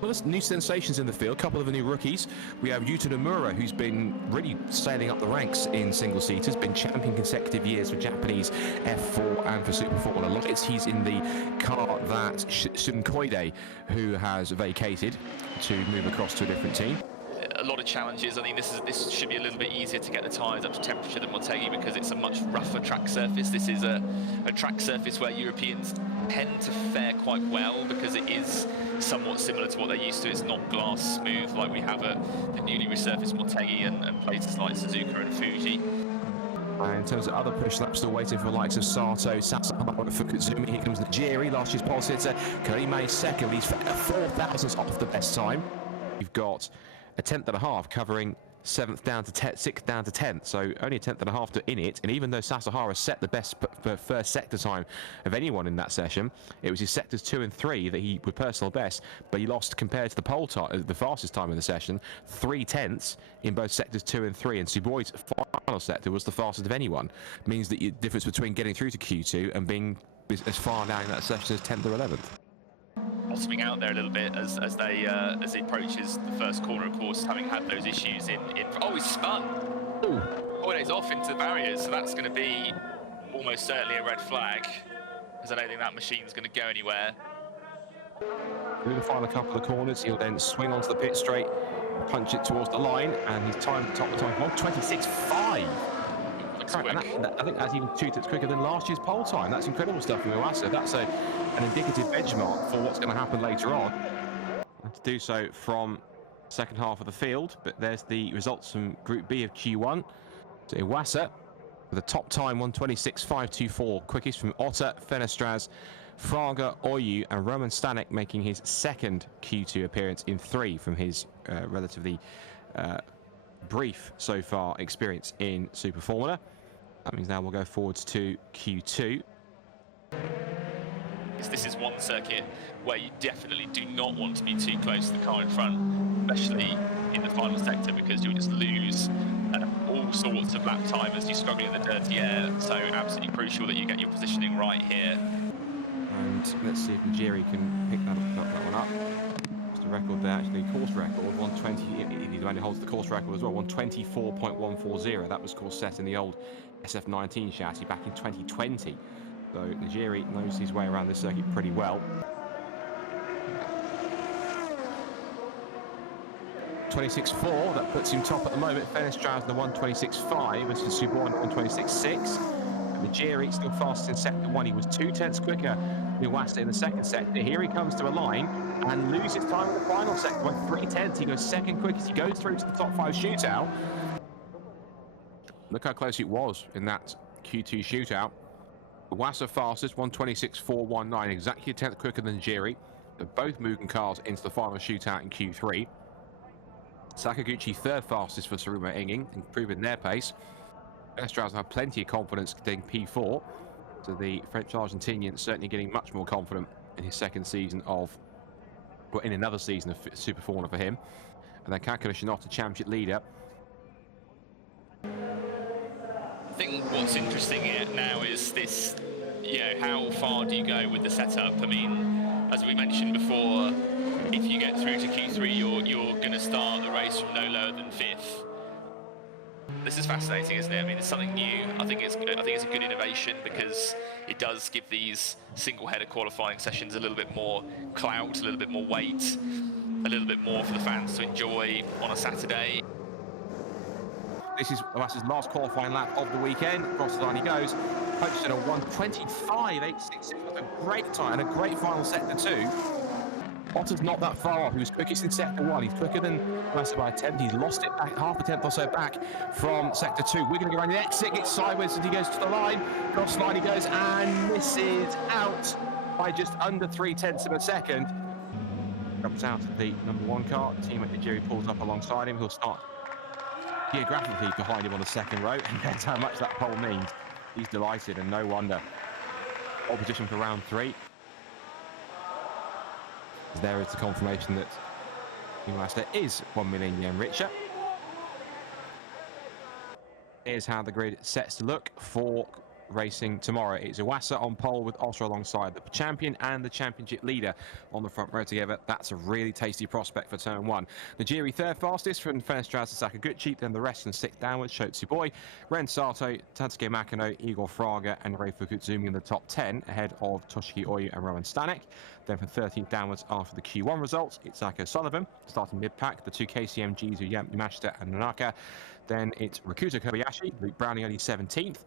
Well, there's new sensations in the field, a couple of the new rookies. We have Yuta Nomura, who's been really sailing up the ranks in single-seaters, been champion consecutive years for Japanese F4 and for Super Formula. He's in the car that Shun Koide, who has vacated to move across to a different team. A lot of challenges. I mean, this should be a little bit easier to get the tyres up to temperature than Motegi because it's a much rougher track surface. This is a track surface where Europeans tend to fare quite well because it is somewhat similar to what they're used to. It's not glass smooth like we have at the newly resurfaced Motegi and places like Suzuka and Fuji. In terms of other push laps, still waiting for the likes of Sato, Sasahama, Fukutsumi. Here comes Najiri, last year's pole sitter. Karime second, he's 4 thousandths off the best time. You've got a tenth and a half covering 7th down to 6th down to 10th, so only a tenth and a half to in it. And even though Sasahara set the best first sector time of anyone in that session, it was his sectors 2 and 3 that he were personal best, but he lost compared to the pole time, the fastest time in the session, 3 tenths in both sectors 2 and 3. And Tsuboi's final sector was the fastest of anyone. Means that the difference between getting through to Q2 and being as far down in that session as 10th or 11th. Bottoming out there a little bit as he approaches the first corner, of course, having had those issues in oh, he's spun. Ooh. Oh, he's off into the barriers, so that's going to be almost certainly a red flag, because I don't think that machine's going to go anywhere. Through the final couple of corners, he'll then swing onto the pit straight, punch it towards the line, and his time, top of time, 1:26.5. I think that's even 2 tenths quicker than last year's pole time. That's incredible stuff from Iwasa. That's an indicative benchmark for what's going to happen later on. And to do so from the second half of the field, but there's the results from Group B of Q1. So Iwasa with a top time 1:26.524, quickest from Otta, Fenestraz, Fraga, Oyu, and Roman Stanek, making his second Q2 appearance in 3 from his relatively brief so far experience in Super Formula. That means now we'll go forwards to Q2. This is one circuit where you definitely do not want to be too close to the car in front, especially in the final sector, because you'll just lose all sorts of lap time as you struggle in the dirty air. So absolutely crucial that you get your positioning right here. And let's see if Najiri can pick that one up. Just a record there, actually, course record, 120, he only holds the course record as well, 124.140. That was, of course, set in the old SF19 chassis back in 2020. So Najiri knows his way around this circuit pretty well. 26.4, that puts him top at the moment. Fenestraz the 1:26.5, as for Subon 1:26.6. Najiri still fastest in sector 1. He was 2 tenths quicker than Iwasa in the second sector. Here he comes to a line and loses time in the final sector by 3 tenths. He goes second quickest. He goes through to the top 5 shootout. Look how close it was in that Q2 shootout. Iwasa fastest, 1:26.419, exactly a tenth quicker than Najiri. They're both Mugen cars into the final shootout in Q3. Sakaguchi third fastest for Saruma Enging, improving their pace. Fenestraz have plenty of confidence getting P4. So the French-Argentinian certainly getting much more confident in his second season of, well, in another season of Super Formula for him. And then Kakura Shinoda, championship leader. I think what's interesting here now is this, you know, how far do you go with the setup? I mean, as we mentioned before, if you get through to Q3, you're going to start the race from no lower than 5th. This is fascinating, isn't it? I mean, it's something new. I think it's a good innovation because it does give these single-header qualifying sessions a little bit more clout, a little bit more weight, a little bit more for the fans to enjoy on a Saturday. This is Iwasa's last qualifying lap of the weekend. Across the line he goes. Punches in a 1:25.866 with a great time and a great final sector 2. Otter's not that far off. He was quickest in sector 1. He's quicker than Iwasa by a tenth. He's lost it back, half a tenth or so back from sector 2. We're going to go around the exit, gets sideways as he goes to the line. Cross line he goes and misses out by just under 3 tenths of a second. Comes out of the number 1 car. Teammate Najiri pulls up alongside him. He'll start geographically behind him on the second row, and that's how much that pole means. He's delighted, and no wonder. Pole position for round 3. There is the confirmation that Iwasa is 1 million yen richer. Here's how the grid sets to look for racing tomorrow. It's Iwasa on pole with Osra alongside the champion and the championship leader on the front row together. That's a really tasty prospect for turn one. Najiri third fastest from Fenestras to Sakaguchi, then the rest and sixth downwards. Shotsuboi, Ren Sato, Tatsuke Makino, Igor Fraga and Rei Fukutsumi in the top 10 ahead of Toshiki Oyu and Rowan Stanek. Then from 13th downwards after the Q1 results, it's Zako Sullivan starting mid-pack, the two KCMGs of Yamashita and Nanaka. Then it's Rakuto Kobayashi, Luke Browning only 17th.